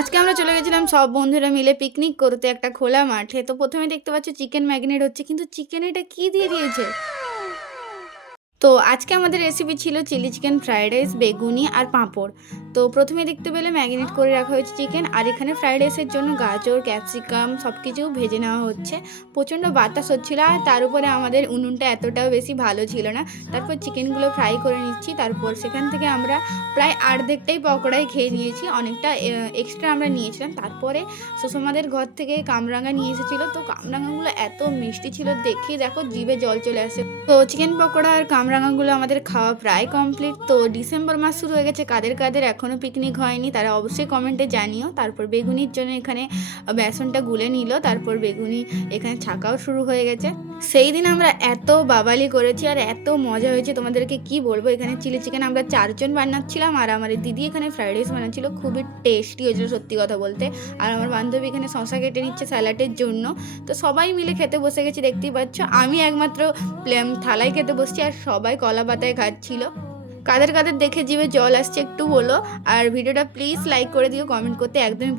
আজকে আমরা চলে গেছিলাম সব বন্ধুরা মিলে পিকনিক করতে একটা খোলা মাঠে। তো ১ম এ দেখতে পাচ্ছ চিকেন ম্যারিনেট হচ্ছে। কিন্তু চিকেনে এটা কি দিয়ে দিয়েছে? তো আজকে আমাদের রেসিপি ছিল চিলি চিকেন ফ্রাইড রাইস, বেগুনি আর পাঁপড়। তো ১ম এ দেখতে পেলে ম্যারিনেট করে রাখা হয়েছে চিকেন, আর এখানে ফ্রাইড রাইসের জন্য গাজর, ক্যাপসিকাম সবকিছু ভেজে নেওয়া হচ্ছে। প্রচণ্ড বাতাস হচ্ছিল, আর তার উপরে আমাদের উনুনটা এতটাও বেশি ভালো ছিল না। তারপর চিকেনগুলো ফ্রাই করে নিচ্ছি। তারপর সেখান থেকে আমরা প্রায় অর্ধেকটাই পকোড়াই খেয়ে নিয়েছি। অনেকটা এক্সট্রা আমরা নিয়েছিলাম। তারপরে সুষমাদের ঘর থেকে কামরাঙা নিয়ে এসেছিলো। তো কামরাঙাগুলো এত মিষ্টি ছিল, দেখে দেখো জিভে জল চলে আসে। তো চিকেন পকোড়া আর কামরাঙাগুলো আমাদের খাওয়া প্রায় কমপ্লিট। তো ডিসেম্বর মাস শুরু হয়ে গেছে, কাদের কাদের এখনও পিকনিক হয়নি তারা অবশ্যই কমেন্টে জানিও। তারপর বেগুনির জন্য এখানে বেসনটা গুলে নিল, তারপর বেগুনি এখানে ছাকাও শুরু হয়ে গেছে। সেই দিন আমরা এত বাবালি করেছি আর এত মজা হয়েছে, তোমাদেরকে কি বলবো। এখানে চিলি চিকেন আমরা 4 জন বানাচ্ছিলাম, আর আমার দিদি এখানে ফ্রাইড রাইস বানাচ্ছিল। খুবই টেস্টি হয়েছিল সত্যি কথা বলতে। আর আমার বান্ধবী এখানে শশা কেটে নিচ্ছে স্যালাডের জন্য। তো সবাই মিলে খেতে বসে গেছি, দেখতেই পাচ্ছ। আমি একমাত্র থালায় খেতে বসছি, আর সবাই কলা পাতায় খাচ্ছিল। কাদের কাদের দেখে জিভে জল আসছে একটু বলো। আর ভিডিওটা প্লিজ লাইক করে দিও, কমেন্ট করতে একদমই